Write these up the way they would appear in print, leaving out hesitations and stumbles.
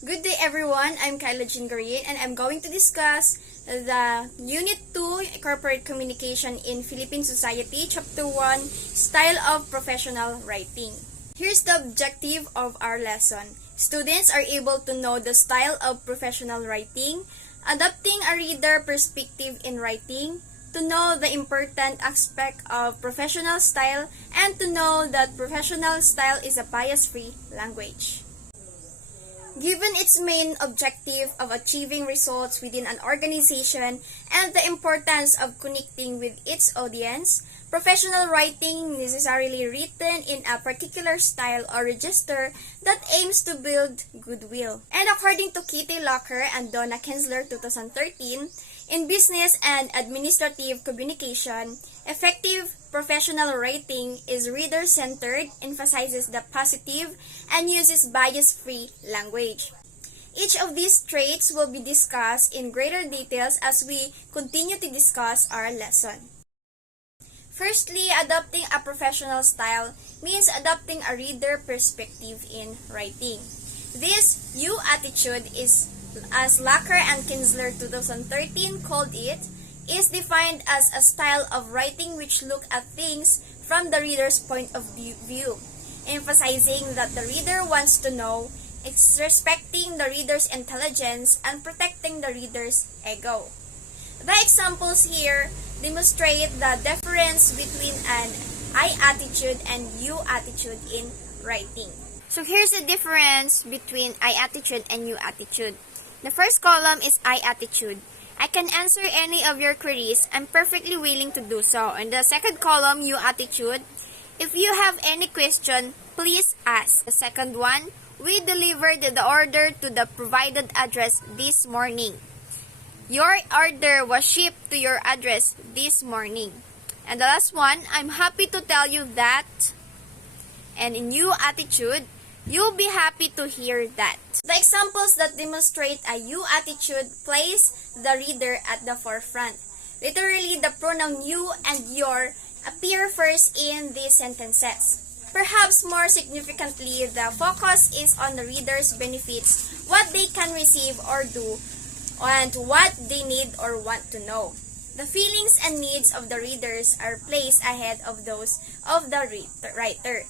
Good day everyone, I'm Kyla Jingariet and I'm going to discuss the Unit 2 Corporate Communication in Philippine Society, Chapter 1, Style of Professional Writing. Here's the objective of our lesson. Students are able to know the style of professional writing, adopting a reader perspective in writing, to know the important aspect of professional style, and to know that professional style is a bias-free language. Given its main objective of achieving results within an organization and the importance of connecting with its audience, professional writing necessarily written in a particular style or register that aims to build goodwill. And according to Kitty Locker and Donna Kinsler 2013, in business and administrative communication, effective professional writing is reader-centered, emphasizes the positive, and uses bias-free language. Each of these traits will be discussed in greater details as we continue to discuss our lesson. Firstly, adopting a professional style means adopting a reader perspective in writing. This you attitude is, as Locker and Kinsler 2013 called it, is defined as a style of writing which look at things from the reader's point of view, emphasizing that the reader wants to know, it's respecting the reader's intelligence and protecting the reader's ego. The examples here demonstrate the difference between an I attitude and you attitude in writing. So here's the difference between I attitude and you attitude. The first column is I attitude. I can answer any of your queries. I'm perfectly willing to do so. In the second column, you attitude. If you have any question, please ask. The second one, we delivered the order to the provided address this morning. Your order was shipped to your address this morning. And the last one, I'm happy to tell you that. And in you attitude, you'll be happy to hear that. The examples that demonstrate a you attitude place the reader at the forefront. Literally, the pronoun you and your appear first in these sentences. Perhaps more significantly, the focus is on the reader's benefits, what they can receive or do, and what they need or want to know. The feelings and needs of the readers are placed ahead of those of the writer.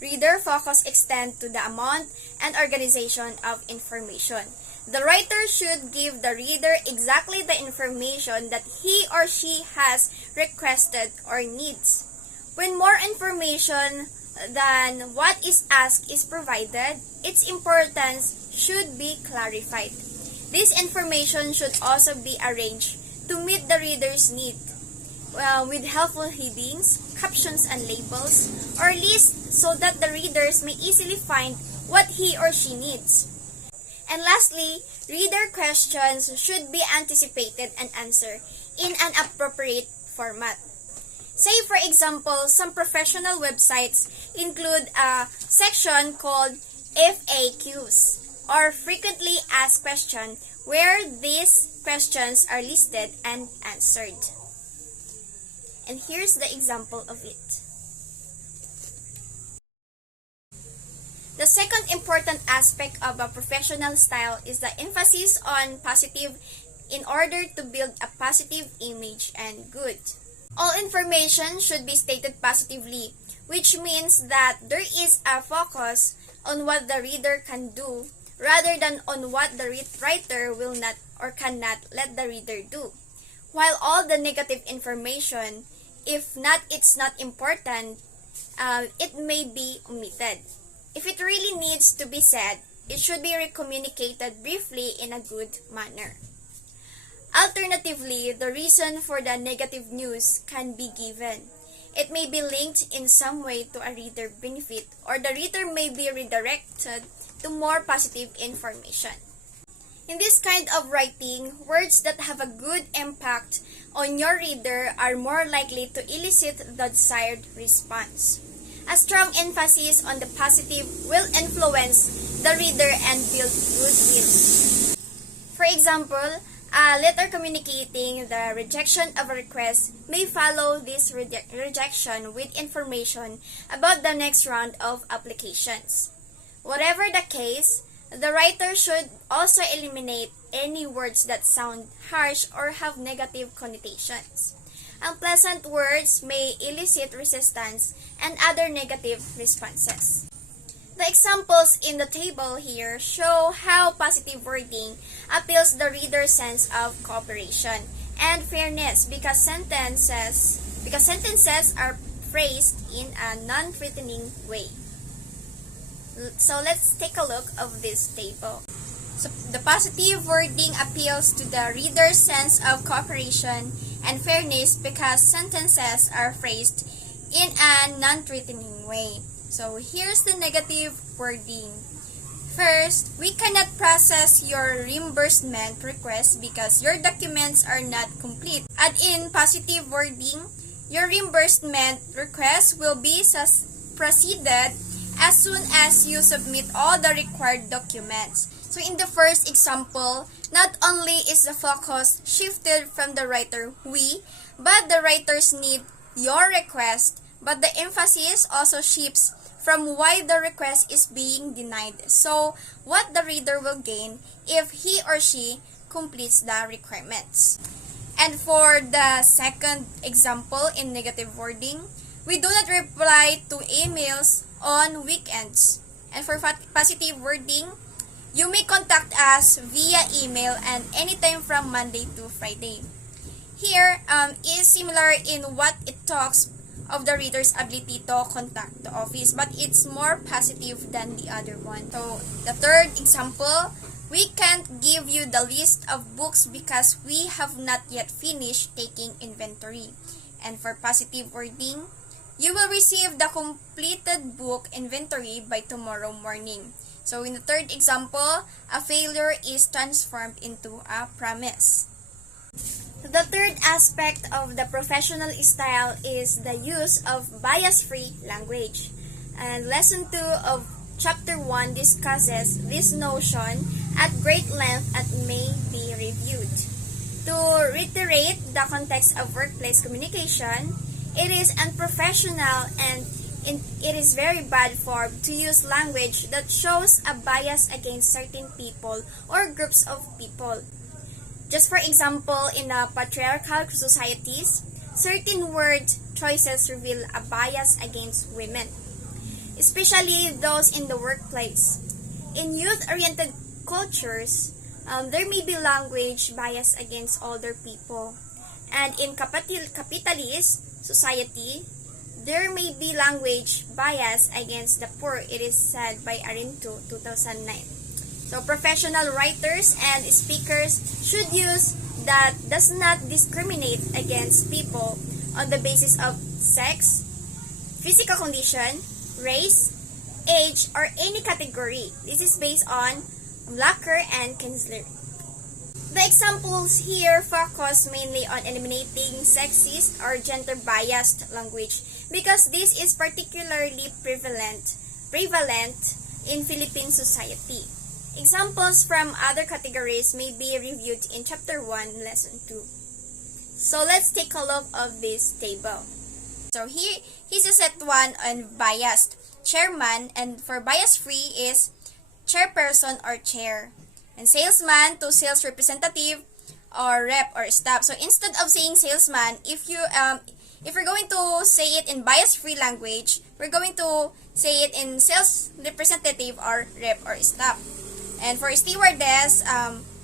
Reader focus extends to the amount and organization of information. The writer should give the reader exactly the information that he or she has requested or needs. When more information than what is asked is provided, its importance should be clarified. This information should also be arranged to meet the reader's need, with helpful headings, captions and labels, or lists so that the readers may easily find what he or she needs. And lastly, reader questions should be anticipated and answered in an appropriate format. Say for example, some professional websites include a section called FAQs, or frequently asked questions, where these questions are listed and answered. And here's the example of it. The second important aspect of a professional style is the emphasis on positive in order to build a positive image and good. All information should be stated positively, which means that there is a focus on what the reader can do rather than on what the writer will not or cannot let the reader do. While all the negative information, if not it's not important, it may be omitted. If it really needs to be said, it should be communicated briefly in a good manner. Alternatively, the reason for the negative news can be given. It may be linked in some way to a reader benefit, or the reader may be redirected to more positive information. In this kind of writing, words that have a good impact on your reader are more likely to elicit the desired response. A strong emphasis on the positive will influence the reader and build goodwill. For example, a letter communicating the rejection of a request may follow this rejection with information about the next round of applications. Whatever the case, The writer should also eliminate any words that sound harsh or have negative connotations. Unpleasant words may elicit resistance and other negative responses. The examples in the table here show how positive wording appeals the reader's sense of cooperation and fairness because sentences are phrased in a non-threatening way. So let's take a look of this table. So the positive wording appeals to the reader's sense of cooperation and fairness because sentences are phrased in a non-threatening way. So here's the negative wording. First, we cannot process your reimbursement request because your documents are not complete. And in positive wording, your reimbursement request will be proceeded as soon as you submit all the required documents. So in the first example, not only is the focus shifted from the writer we, but the writers need your request, but the emphasis also shifts from why the request is being denied. So what the reader will gain if he or she completes the requirements. And for the second example in negative wording, we do not reply to emails on weekends. And for positive wording, you may contact us via email and anytime from Monday to Friday. Here is similar in what it talks of the reader's ability to contact the office, but it's more positive than the other one. So the third example, we can't give you the list of books because we have not yet finished taking inventory. And for positive wording, you will receive the completed book inventory by tomorrow morning. So in the third example, a failure is transformed into a promise. The third aspect of the professional style is the use of bias-free language. And lesson 2 of chapter 1 discusses this notion at great length and may be reviewed. To reiterate the context of workplace communication, it is unprofessional and it is very bad form to use language that shows a bias against certain people or groups of people. Just for example, in the patriarchal societies, certain word choices reveal a bias against women, especially those in the workplace. In youth-oriented cultures, there may be language bias against older people. And in capitalist society, there may be language bias against the poor, it is said by Arinto, 2009. So professional writers and speakers should use that does not discriminate against people on the basis of sex, physical condition, race, age, or any category. This is based on Lacker and Kinsler. The examples here focus mainly on eliminating sexist or gender-biased language because this is particularly prevalent in Philippine society. Examples from other categories may be reviewed in Chapter 1, Lesson 2. So let's take a look of this table. So here is a set 1 on biased, chairman, and for bias-free is chairperson or chair. And salesman to sales representative or rep or staff. So instead of saying salesman, if we're going to say it in bias-free language, we're going to say it in sales representative or rep or staff. And for stewardess,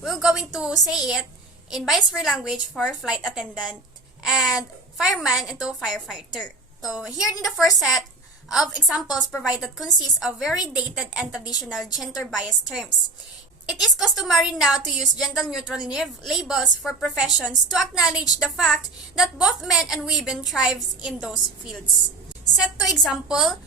we're going to say it in bias-free language for flight attendant and fireman into firefighter. So here in the first set of examples provided consists of very dated and traditional gender-biased terms. It is customary now to use gender-neutral labels for professions to acknowledge the fact that both men and women thrive in those fields. Set 2 example,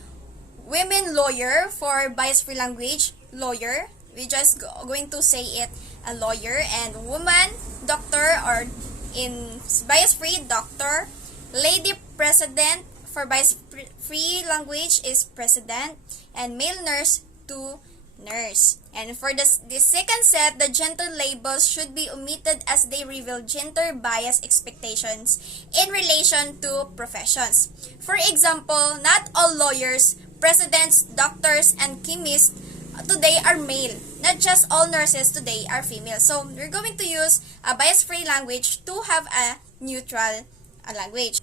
women lawyer for bias-free language, lawyer. We just going to say it a lawyer, and woman doctor or in bias-free doctor. Lady president for bias-free language is president, and male nurse to nurse. And for the second set, the gender labels should be omitted as they reveal gender bias expectations in relation to professions. For example, not all lawyers, presidents, doctors, and chemists today are male. Not just all nurses today are female. So we're going to use a bias-free language to have a neutral language.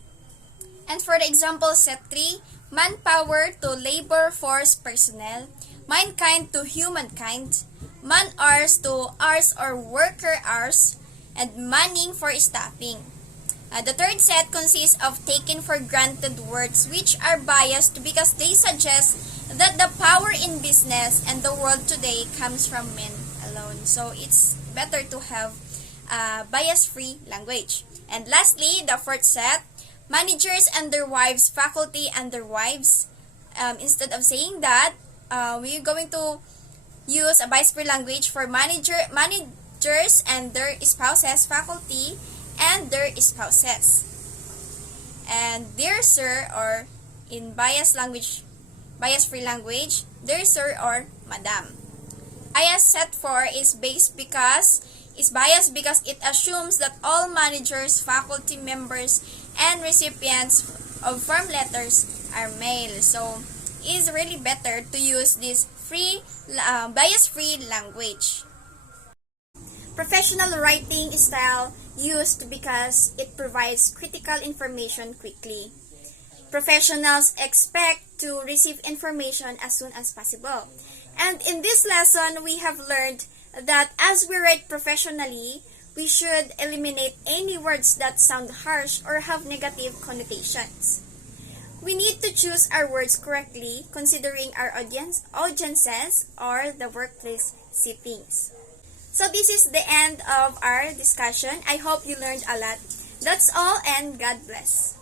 And for the example set 3, manpower to labor force personnel, mankind to humankind, man hours to hours or worker hours, and manning for staffing. The third set consists of taken for granted words which are biased because they suggest that the power in business and the world today comes from men alone. So it's better to have a bias-free language. And lastly, the fourth set, managers and their wives, faculty and their wives. Instead of saying that, we're going to use a bias-free language for managers and their spouses, faculty and their spouses. And dear sir, or in bias-free language, dear sir or madam. Bias set 4 is biased because it assumes that all managers, faculty members, and recipients of form letters are male. So it's really better to use this bias-free language. Professional writing style used because it provides critical information quickly. Professionals expect to receive information as soon as possible. And in this lesson, we have learned that as we write professionally, we should eliminate any words that sound harsh or have negative connotations. We need to choose our words correctly considering our audiences or the workplace settings. So this is the end of our discussion. I hope you learned a lot. That's all and God bless.